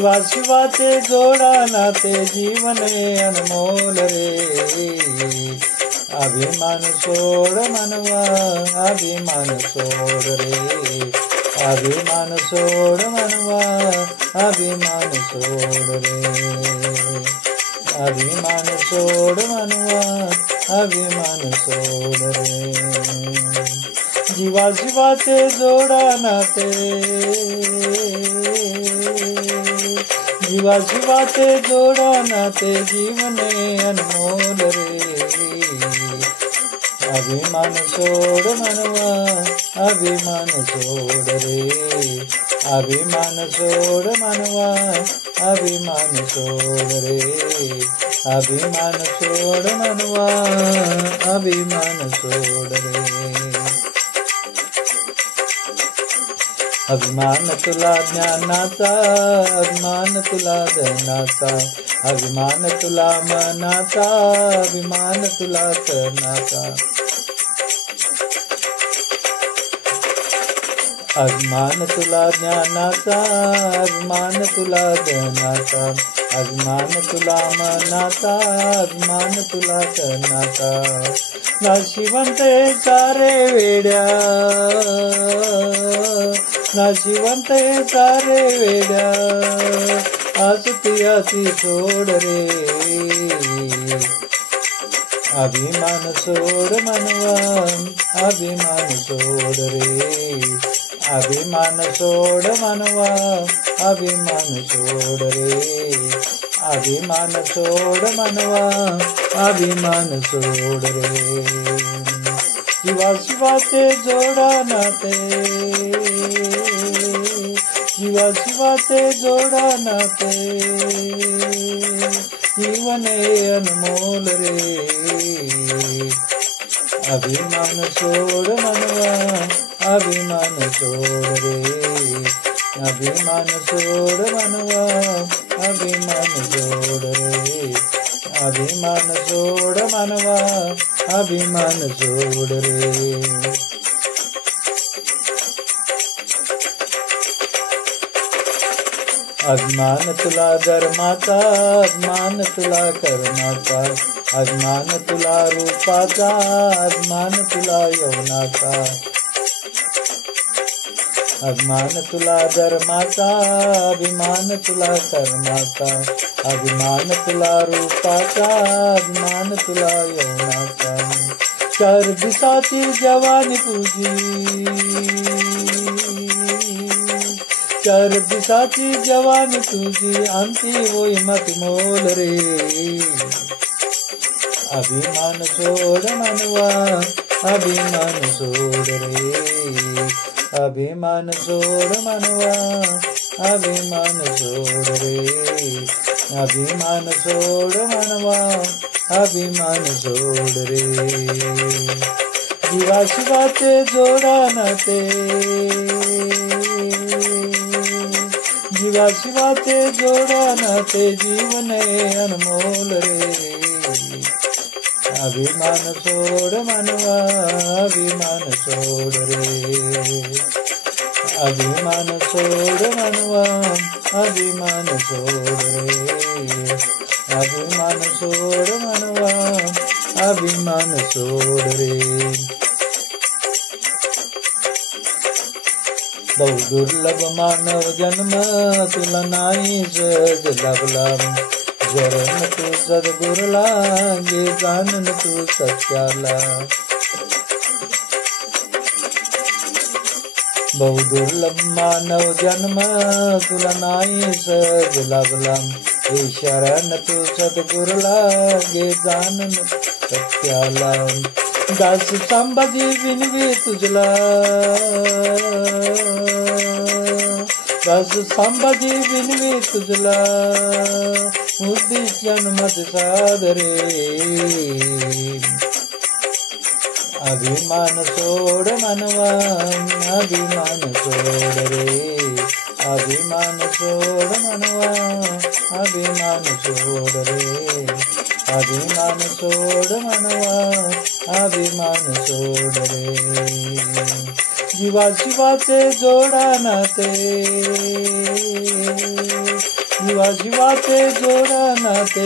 जीवा शिवाचे जोडा नाते जीवने अनमोल रे. अभिमान सोड मनवा, अभिमान सोड रे. अभिमान सोड मनवा, अभिमान सोड रे. अभिमान सोड मनवा, अभिमान सोड रे. जीवा शिवाचे जोडा नाते, जीवा शिवाचे जोडा नाते जीवने अनमोल रे. अभिमान सोड मनवा, अभिमान सोड रे. अभिमान सोड मनवा, अभिमान सोड रे. अभिमान सोड मनवा, अभिमान सोड रे. अभिमान तुला ज्ञानाचा, अभिमान तुला धनाचा. अभिमान तुला मनाचा, अभिमान तुला तनाचा. अभिमान तुला ज्ञानाचा, अभिमान तुला धनाचा. अभिमान तुला मनाचा, अभिमान तुला तनाचा. नाशिवंत सारे वेड्या, नाशिवंत सारे वेड्या. आसुती सोड रे. अभिमान सोड मनवा, अभिमान सोड रे. अभिमान सोड मनवा, अभिमान सोड रे. अभिमान सोड मनवा, अभिमान सोड रे. जीवा शिवाचे जोडा नाते, जीवा शिवाचे जोडा नाते जीवने अनमोल रे. अभिमान सोड मनवा, अभिमान सोड रे. अभिमान सोड मनवा, अभिमान सोड रे. अभिमान सोड मनवा, अभिमान सोड रे. अभिमान तुला धर्माचा, अभिमान तुला कर्माचा. अभिमान तुला रूपाचा, अभिमान तुला यवनाचा. अभिमान तुला धर्माचा, अभिमान तुला कर्माचा. अभिमान तुला रूपाचा, अभिमान तुला यवनाचा. 4 दिवसाची जवानी तुझी, 4 दिवसाची जवानी तुझी. अंती होई मत मोल रे. अभिमान सोड मनवा, अभिमान सोड रे. अभिमान सोड मनवा, अभिमान सोड रे. अभिमान सोड मनवा, अभिमान सोड रे. जीवा शिवाचे जोडा नाते, जीवा शिवाचे जोडा नाते जीवने अनमोल रे. अभिमान सोड मनवा, अभिमान सोड रे. अभिमान सोड मनवा, अभिमान सोड रे. अभिमान सोड मनवा, अभिमान सोड रे. बहु दुर्लभ मानव जन्म तुला नाही सहज लाभला. जरण तू सद्गुरुला, गे जाणून तू सत्याला. बहु दुर्लभ मानव जन्म तुला नाही सहज लाभला. हे शरण तू सद्गुरुला, गे जाणून सत्याला. दास संभाजी विनवी तुझला, दास संभाजी विनवी तुझला. उद्दिश जन्मत सादरे. अभिमान सोड मनवा, अभिमान सोड रे. अभिमान सोड मनवा, अभिमान सोड रे. अभिमान सोड मनवा, अभिमान सोड रे. जीवा शिवाचे जोडा नाते, शिवाशिवाचे जोड नाते